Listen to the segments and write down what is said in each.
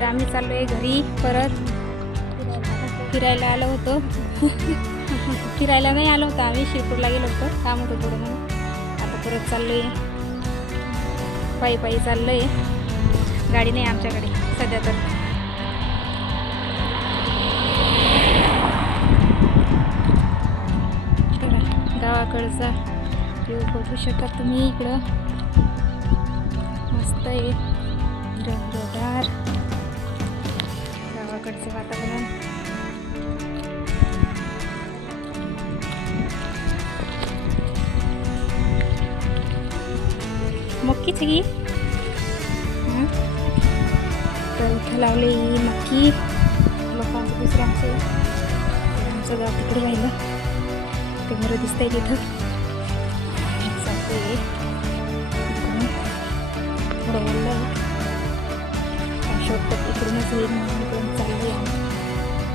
तर आम्ही चाललो आहे घरी. परत फिरायला आलो होतो. फिरायला नाही आलो होतो आम्ही शिरपूरला गेलो होतो. काम होतं थोडं म्हणून. आता परत चाललो आहे पायी पायी चाललो आहे गाडी नाही आमच्याकडे सध्या तर. गावाकडचा व्ह्यू बघू शकता तुम्ही इकडं. मस्त आहे. डोंगरदार गावाकडचं वातावरण. मक्कीच आहे तर इथं लावले ही मक्की. लोकांचं दुसरं आमचं आमचं गाव तिकडे राहिलं. ते बरं दिसतंय तिथं. चालतंय. थोडं बोललं शॉर्टकट इकडूनच येईल म्हणून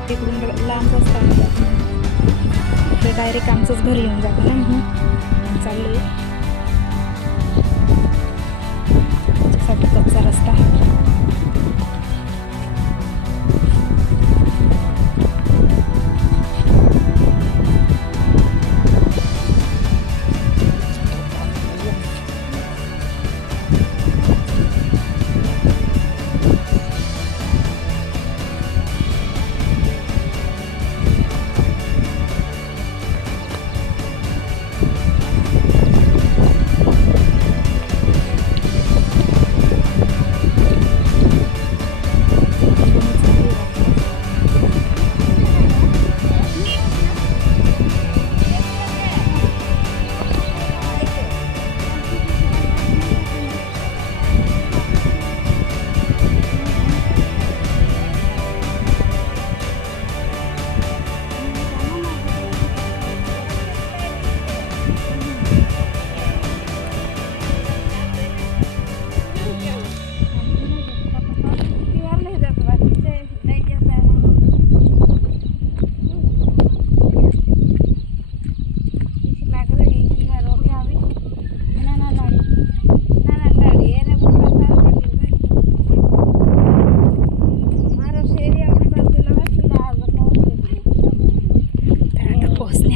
इकडून तिकडून लांब असतात. ते डायरेक्ट आमचंच घरी येऊन जातं ना. म्हणून चाललं आहे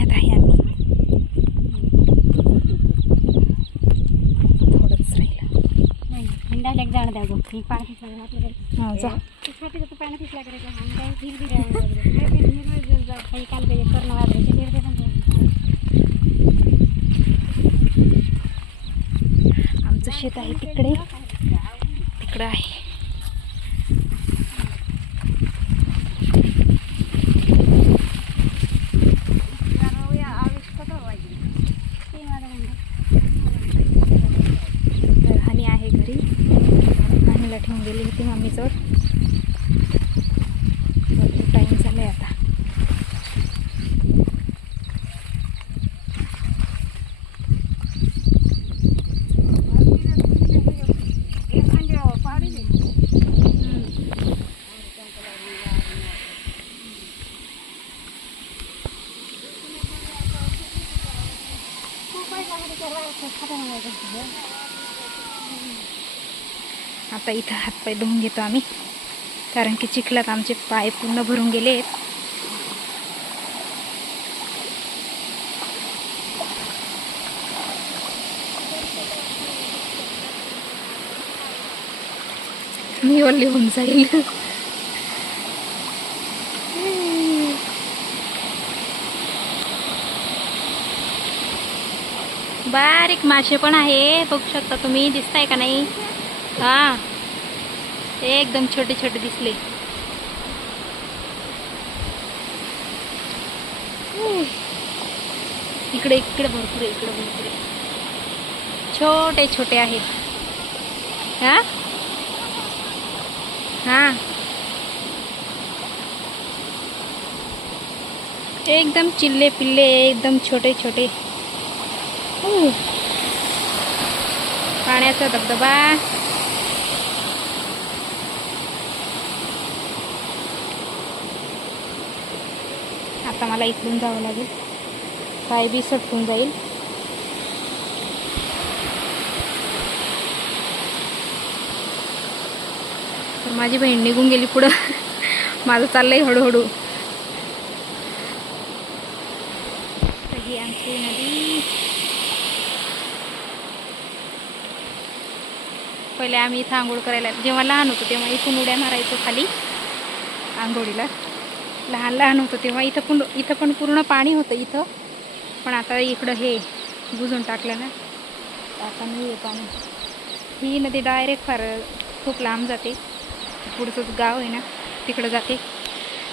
आता पोचण्यात आहे आम्ही. थोडंच राहिलं. जाण द्या गो ही पाणी हो जा. तो पाणी करायचं. काय धीर काही काल करणं धीर आमचं शेत आहे तिकडे. तिकडं आहे तर हानी आहे घरी हानीला ठेवून गेली होती मम्मीजवळ भरपूर टाईम झाला आहे आता आता इथं हातपाय धुवून घेतो आम्ही. कारण की चिखलात आमचे पाय पूर्ण भरून गेले आहेत. मी ओल्ली होऊन जाईल. बारीक मासे पण आहे. बघू शकता तुम्ही दिसताय का नाही? हा. एकदम छोटे छोटे दिसले. इकडे इकडे भरपूर इकडे भरपूर छोटे छोटे आहेत. हा? हा. एकदम चिल्ले पिल्ले एकदम छोटे छोटे. पाण्याचा धबधबा. आता मला इकडून जावं लागेल. पाय बी सटकून जाईल. तर माझी बहीण निघून गेली पुढं. माझं चाललंय हळूहळू. ही आमची नदी. पहिले आम्ही इथं आंघोळ करायला जेव्हा लहान होतो तेव्हा इथून उड्या मारायचो खाली. आंघोळीला. लहान लहान होतं तेव्हा इथं पण इथं पण पूर्ण पाणी होतं इथं. पण आता इकडं हे बुजून टाकलं ना. आता नाही आहे पाणी. ही नदी डायरेक्ट फार खूप लांब जाते. पुढचंच गाव आहे ना तिकडं जाते.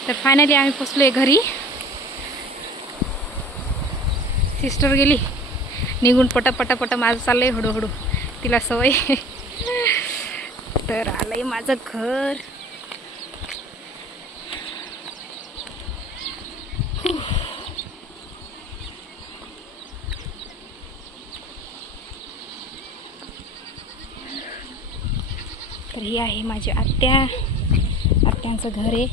तर फायनली आम्ही पोचलो आहे घरी. सिस्टर गेली. निघून पटा माझं चाललं आहे हळूहळू तिला सवय तर आलंय माझं घर. तर ही आहे माझी आत्या. आत्यांचं घर आहे.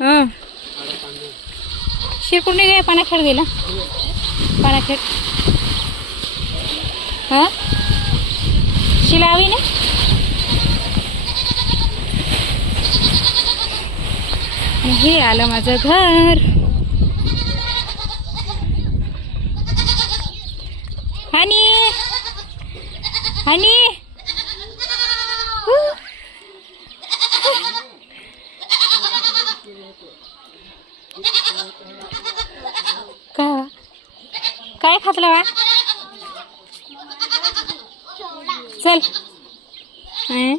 हां. शिरकुंडी पाण्याखेड गेला? पाण्याखेड हां? शिला आवी ना? हे आलं माझं घर. आणि आणि का? काय खातलं वा चल. हं?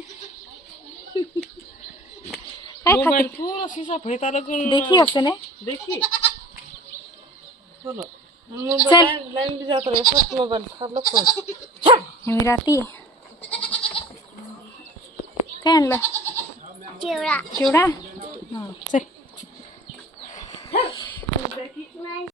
काय मोबाइल खाते? पूरा शीशा फेंका देखी असं ना देखी. बोलो चल. मोबाइल लाइन भी जाता रहे सब मोबाइल सब लोग फोन मी काय आणलं? चिवडा. चिवडा? हं, चल.